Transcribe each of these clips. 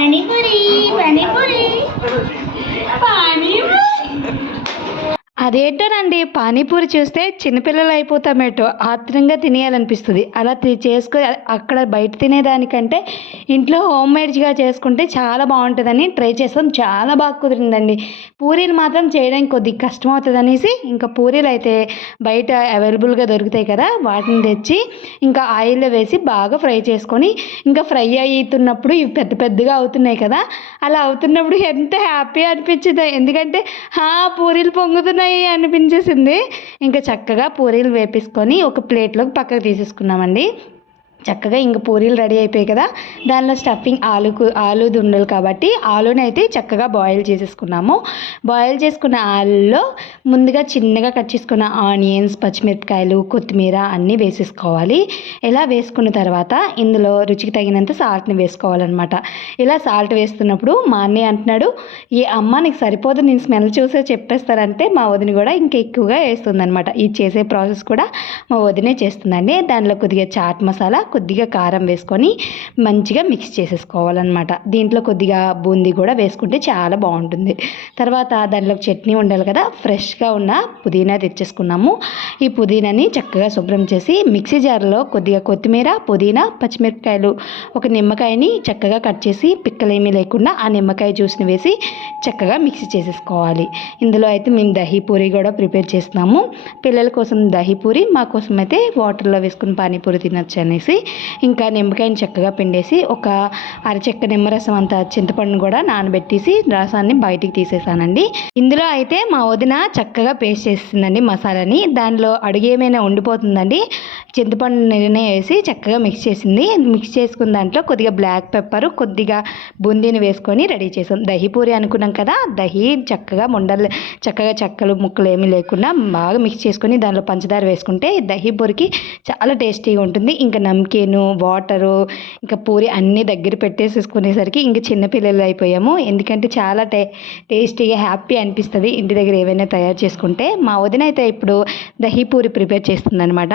పానీపూరి పానీపూరి పానీపూరి. అదేంటోనండి, పానీపూరి చూస్తే చిన్నపిల్లలు అయిపోతామేటో ఆత్రంగా తినేయాలనిపిస్తుంది. అలా చేసుకొని అక్కడ బయట తినేదానికంటే ఇంట్లో హోమ్ మేడ్గా చేసుకుంటే చాలా బాగుంటుందని ట్రై చేస్తాం. చాలా బాగా కుదిరిందండి. పూరీలు మాత్రం చేయడానికి కొద్దిగా కష్టం అవుతుంది అనేసి ఇంకా పూరీలు అయితే బయట అవైలబుల్గా దొరుకుతాయి కదా, వాటిని తెచ్చి ఇంకా ఆయిల్లో వేసి బాగా ఫ్రై చేసుకొని ఇంకా ఫ్రై అవుతున్నప్పుడు ఇవి పెద్ద పెద్దగా అవుతున్నాయి కదా, అలా అవుతున్నప్పుడు ఎంత హ్యాపీ అనిపించింది. ఎందుకంటే పూరీలు పొంగుతున్నాయి అనిపించేసింది. ఇంకా చక్కగా పూరీలు వేపేసుకొని ఒక ప్లేట్లోకి పక్కకు తీసేసుకున్నామండి. చక్కగా ఇంక పూరీలు రెడీ అయిపోయాయి కదా, దానిలో స్టఫింగ్ ఆలుది ఉండాలి కాబట్టి ఆలుని అయితే చక్కగా బాయిల్ చేసేసుకున్నాము. బాయిల్ చేసుకున్న ఆలులో ముందుగా చిన్నగా కట్ చేసుకున్న ఆనియన్స్, పచ్చిమిరపకాయలు, కొత్తిమీర అన్నీ వేసేసుకోవాలి. ఇలా వేసుకున్న తర్వాత ఇందులో రుచికి తగినంత సాల్ట్ని వేసుకోవాలన్నమాట. ఇలా సాల్ట్ వేస్తున్నప్పుడు మా అన్నయ్య అంటున్నాడు, ఈ అమ్మ నీకు సరిపోదు, నేను స్మెల్ చూసే చెప్పేస్తారంటే మా వదిన కూడా ఇంకా ఎక్కువగా వేస్తుందన్నమాట. ఇది చేసే ప్రాసెస్ కూడా మా వదినే చేస్తుందండి. దానిలో కొద్దిగా చాట్ మసాలా, కొద్దిగా కారం వేసుకొని మంచిగా మిక్స్ చేసేసుకోవాలన్నమాట. దీంట్లో కొద్దిగా బూందీ కూడా వేసుకుంటే చాలా బాగుంటుంది. తర్వాత దాంట్లో చట్నీ ఉండాలి కదా, ఫ్రెష్గా ఉన్న పుదీనా తెచ్చేసుకున్నాము. ఈ పుదీనాని చక్కగా శుభ్రం చేసి మిక్సీ జార్లో కొద్దిగా కొత్తిమీర, పుదీనా, పచ్చిమిరపకాయలు, ఒక నిమ్మకాయని చక్కగా కట్ చేసి పిక్కలేమీ లేకుండా ఆ నిమ్మకాయ జ్యూస్ని వేసి చక్కగా మిక్సీ చేసేసుకోవాలి. ఇందులో అయితే మేము దహీ పూరి కూడా ప్రిపేర్ చేస్తున్నాము. పిల్లల కోసం దహీ పూరి, మా కోసం అయితే వాటర్లో వేసుకుని పానీపూరి తినొచ్చు అనేసి ఇంకా నిమ్మకాయని చక్కగా పిండేసి ఒక అరచెక్క నిమ్మరసం అంత చింతపండును కూడా నానబెట్టేసి రసాన్ని బయటికి తీసేసానండి. ఇందులో అయితే మా వదిన చక్కగా పేస్ట్ చేస్తుందండి మసాలాని. దానిలో అడుగు ఏమైనా ఉండిపోతుందండి. చింతపండు నీళ్ళనే వేసి చక్కగా మిక్స్ చేసింది. మిక్స్ చేసుకున్న దాంట్లో కొద్దిగా బ్లాక్ పెప్పర్, కొద్దిగా బూందీని వేసుకొని రెడీ చేసాం. దహీ పూరి అనుకున్నాం కదా, దహీ చక్కగా చక్కగా చెక్కలు ముక్కలు ఏమీ లేకుండా బాగా మిక్స్ చేసుకొని దానిలో పంచదార వేసుకుంటే దహీ పూరికి చాలా టేస్టీగా ఉంటుంది. ఇంకా నమ్కీను, వాటరు, ఇంకా పూరి అన్నీ దగ్గర పెట్టేసేసుకునేసరికి ఇంకా చిన్నపిల్లలు అయిపోయాము. ఎందుకంటే చాలా టేస్టీగా హ్యాపీ అనిపిస్తుంది ఇంటి దగ్గర ఏవైనా తయారు చేసుకుంటే. మా వదిన అయితే ఇప్పుడు దహీ పూరి ప్రిపేర్ చేస్తుందనమాట.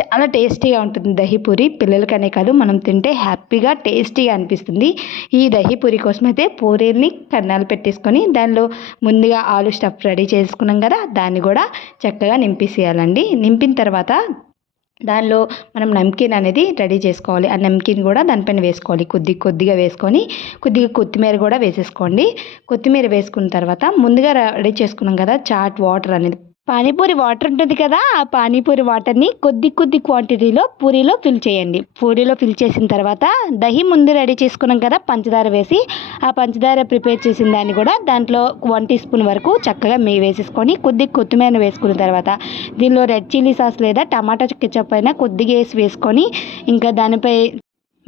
చాలా టేస్టీగా ఉంటుంది దహీ పూరి. పిల్లలకనే కాదు, మనం తింటే హ్యాపీగా టేస్టీగా అనిపిస్తుంది. ఈ దహీ పూరి కోసం అయితే పూరీని కన్నాలు పెట్టేసుకొని దానిలో ముందుగా ఆలు స్టఫ్ రెడీ చేసుకున్నాం కదా, దాన్ని కూడా చక్కగా నింపేసేయాలండి. నింపిన తర్వాత దానిలో మనం నమ్కీన్ అనేది రెడీ చేసుకోవాలి. ఆ నమ్కీన్ కూడా దానిపైన వేసుకోవాలి. కొద్దిగా వేసుకొని కొద్దిగా కొత్తిమీర కూడా వేసేసుకోండి. కొత్తిమీర వేసుకున్న తర్వాత ముందుగా రెడీ చేసుకున్నాం కదా చాట్ వాటర్ అనేది, పానీపూరి వాటర్ ఉంటుంది కదా, ఆ పానీపూరి వాటర్ని కొద్ది క్వాంటిటీలో పూరీలో ఫిల్ చేయండి. పూరీలో ఫిల్ చేసిన తర్వాత దహీ ముందు రెడీ చేసుకున్నాం కదా పంచదార వేసి, ఆ పంచదార ప్రిపేర్ చేసిన దాన్ని కూడా దాంట్లో 1 టీ స్పూన్ వరకు చక్కగా వేసేసుకొని కొత్తిమీర వేసుకున్న తర్వాత దీనిలో రెడ్ చిల్లీ సాస్ లేదా టమాటా కెచప్ అయినా కొద్దిగా వేసుకొని ఇంకా దానిపై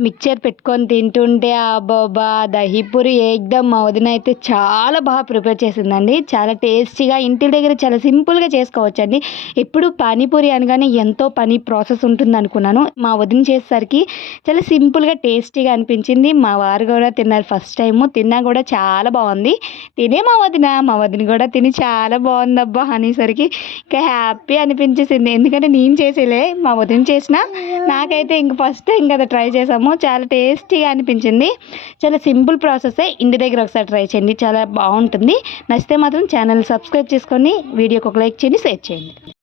మిక్చర్ పెట్టుకొని తింటుంటే అబ్బబ్బా దహీ పూరి ఏకదమ్. మా వదిన అయితే చాలా బాగా ప్రిపేర్ చేసిందండి. చాలా టేస్టీగా ఇంటి దగ్గర చాలా సింపుల్గా చేసుకోవచ్చండి. ఎప్పుడు పానీపూరి అనగానే ఎంతో పని ప్రాసెస్ ఉంటుంది అనుకున్నాను. మా వదిన చేసేసరికి చాలా సింపుల్గా టేస్టీగా అనిపించింది. మా వారు కూడా తిన్నారు ఫస్ట్ టైము, తిన్నా కూడా చాలా బాగుంది. మా వదిన కూడా తిని చాలా బాగుందబ్బా అనేసరికి ఇంకా హ్యాపీ అనిపించేసింది. ఎందుకంటే నేను చేసేలే, మా వదిన చేసిన నాకైతే ఇంక ఫస్ట్ టైం కదా ట్రై చేసాము, చాలా టేస్టీగా అనిపించింది. చాలా సింపుల్ ప్రాసెసే, ఇంటి దగ్గర ఒకసారి ట్రై చేయండి, చాలా బాగుంటుంది. నచ్చితే మాత్రం ఛానల్ సబ్స్క్రైబ్ చేసుకొని వీడియోకి ఒక లైక్ చేయండి, షేర్ చేయండి.